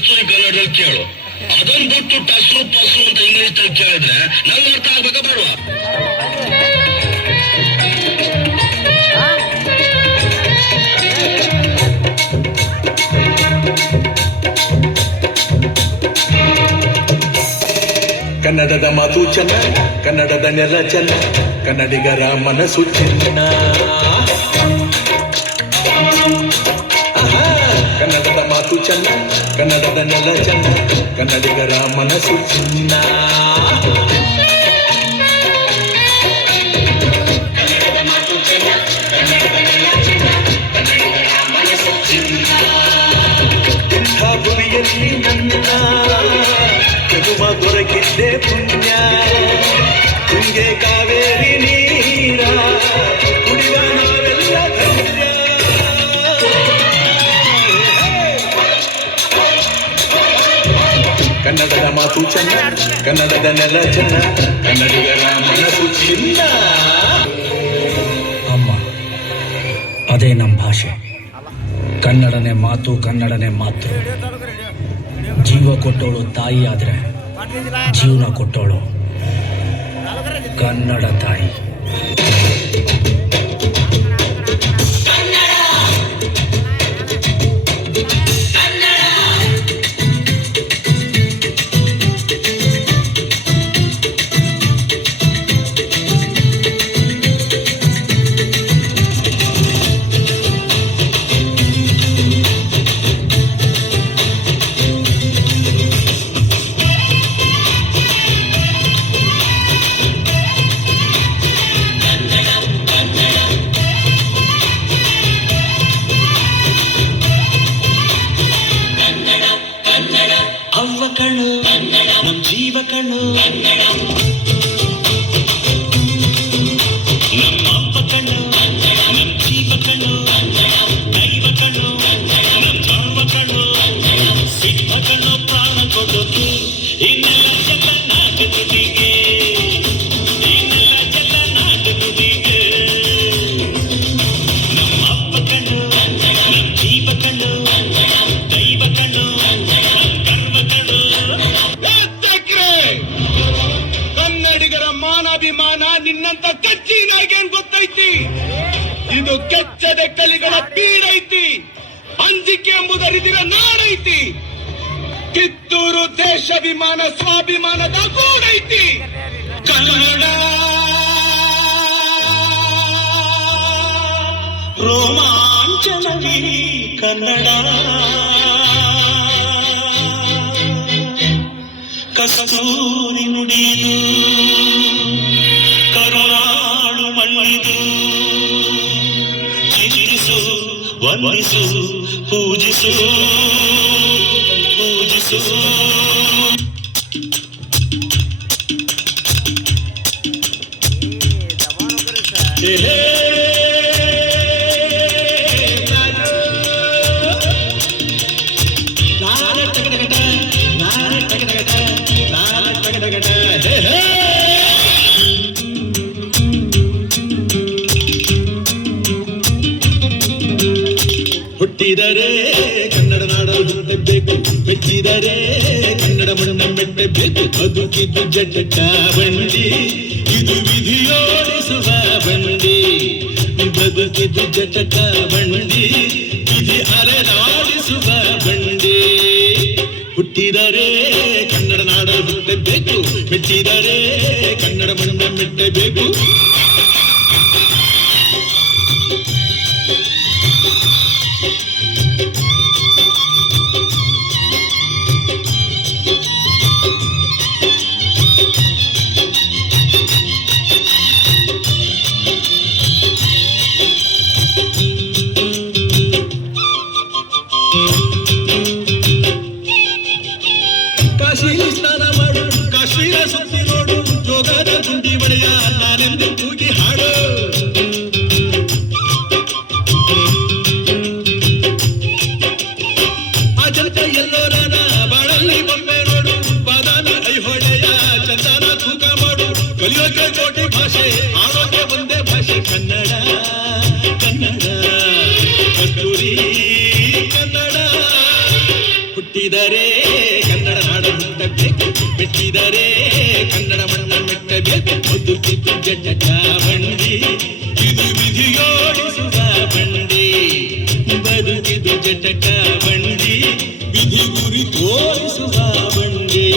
ಕಸ್ತೂರಿ ಕನ್ನಡದಲ್ಲಿ ಕೇಳು. ಅದನ್ನ ಬಿಟ್ಟು ಟಸು ಪಸು ಅಂತ ಇಂಗ್ಲಿಷ್ ನಲ್ಲಿ ಕೇಳಿದ್ರೆ ನಂಗೆ ಅರ್ಥ ಆಗ್ಬೇಕಾ ಬೇಡವಾ? ಕನ್ನಡದ ಮಾತು ಚೆನ್ನ, ಕನ್ನಡದ ನೆಲ ಚೆನ್ನ, ಕನ್ನಡಿಗರ ಮನಸ್ಸು ಚಿನ್ನ. ಕನ್ನಡದ ಮಾತು ಚೆನ್ನ, ಕನ್ನಡದ ನೆಲ ಚೆನ್ನ, ಕನ್ನಡಿಗರ ಮನಸ್ಸು ಚಿನ್ನ. ಇಂಥ ಭೂಮಿಯಲ್ಲಿ ನನ್ನ ಜನುಮ ದೊರಕಿದ್ದೆ ಪುಣ್ಯ. ತುಂಗೆ ಕಾವೇರಿ ನೀರ ಕುಡಿಯುವ ನಾವೆಲ್ಲ ಧನ್ಯ. ಕನ್ನಡದ ಮಾತು ಚೆನ್ನ, ಕನ್ನಡದ ನೆಲ ಚೆನ್ನ, ಕನ್ನಡಿಗರ ಮನಸ್ಸು ಚಿನ್ನ. ಅಮ್ಮ, ಅದೇ ನಮ್ಮ ಭಾಷೆ. ಕನ್ನಡನೇ ಮಾತು, ಕನ್ನಡನೇ ಮಾತು. ಜೀವ ಕೊಟ್ಟೋಳು ತಾಯಿ ಆದ್ರೆ ಜೀವನ ಕೊಟ್ಟೋಳು ಕನ್ನಡ ತಾಯಿ. ಅವ್ವ ಕಣ್ಣು ನಮ್ ಜೀವ ಕಣ್ಣು, ನಮ್ಮ ಅಪ್ಪ ಕಣ್ಣು ನಮ್ ಜೀವ ಕಣ್ಣು, ದೈವ ಕಣ್ಣು ನಮ್ ಜಾವ ಕಣ್ಣು, ಸಿದ್ಧ ಕಣ್ಣು ಪ್ರಾಣ ಕೊಡೋದು ಇನ್ನೆಲ್ಲ ಜಗ ನಾಟಕದಿಗೆ, ಇನ್ನೆಲ್ಲ ಜಗ ನಾಟಕದಿಗೆ. ನಮ್ಮ ಅಪ್ಪ ಕಣ್ಣು ನಮ್ ಜೀವ ಕಣ್ಣು, ದೈವ ಕಣ್ಣು ಕನ್ನಡಿಗರ ಮಾನಾಭಿಮಾನ ನಿನ್ನಂತ ಕಚ್ಚಿನಾಗೇನ್ ಗೊತ್ತೈತಿ? ಇದು ಕೆಚ್ಚದೆ ಕಲಿಗಳ ಬೀಡೈತಿ, ಅಂಜಿಕೆ ಎಂಬುದರಿದಿರ ನಾಡೈತಿ. ಕಿತ್ತೂರು ದೇಶಾಭಿಮಾನ ಸ್ವಾಭಿಮಾನದ ಗೂಡೈತಿ. ಕನ್ನಡ ರೋಮಾಂಚನವಿ ಕನ್ನಡ, ಕಸ್ತೂರಿ ನುಡಿದು ಕರುಣಾಳು ಮಣ್ಣಿದು. ಚಿಂತಿಸು ವಂದಿಸು ಪೂಜಿಸು ಪೂಜಿಸು. ಹುಟ್ಟಿದರೆ ಕನ್ನಡ ನಾಡ ಹುಟ್ಟಬೇಕು, ಮೆಚ್ಚಿದರೆ ಕನ್ನಡ ಮಣ್ಣ ಮೆಟ್ಟಬೇಕು. ಬದುಕಿದ್ದು ಜಟಕ ಬಂಡಿ, ಇದು ವಿಧಿಯೋಡಿಸುವ ಬಂಡಿ. ಬದುಕಿದ್ದು ಜಟಕ ಬಂಡಿ, ವಿಧಿ ಅಲೆದಾಡಿಸುವ ಬಂಡಿ. ಹುಟ್ಟಿದರೆ ಕನ್ನಡ ನಾಡ ಹುಟ್ಟಬೇಕು, ಮೆಚ್ಚಿದರೆ ಕನ್ನಡ ಮಣ್ಣ ಮೆಟ್ಟಬೇಕು. ಕಾಶಿ ಸ್ನಾನ ಮಾಡು, ಕಾಶ್ಮೀರ ಸುತ್ತಿ ನೋಡು, ಜೋಗದ ಗುಂಡಿ ಬಳೆಯ ನಾನೆಂದು ಕೂಗಿ ಹಾಡು. ಅಜಂತ ಎಲ್ಲೋರನ ಬಾಳಲ್ಲಿ ಬೊಮ್ಮೆ ನೋಡು, ಬಾದಾನ ಐಹೊಳೆಯ ಚಂದನ ತೂಕ ಮಾಡು. ಕಲಿಯೋಕೆ ಕೋಟಿ ಭಾಷೆ, ಆರೋಗ್ಯ ಒಂದೇ ಭಾಷೆ ಕನ್ನಡ. ಕನ್ನಡ ಕಸ್ತೂರಿ ಕನ್ನಡ. ಹುಟ್ಟಿದರೆ ಕನ್ನಡ ನಾಡ ಹುಟ್ಟಬೇಕು, ಮೆಟ್ಟಿದರೆ ಕನ್ನಡ ಮಣ್ಣ ಮೆಟ್ಟಬೇಕು. ಬದುಕಿದ್ದು ಜಟಕ ಬಂಡಿ, ಇದು ವಿಧಿಯೋಡಿಸುವ ಬಂಡಿ. ಬದುಕಿದು ಜಟಕ ಬಂಡಿ, ವಿಧಿ ಗುರಿ ತೋರಿಸುವ ಬಂಡಿ.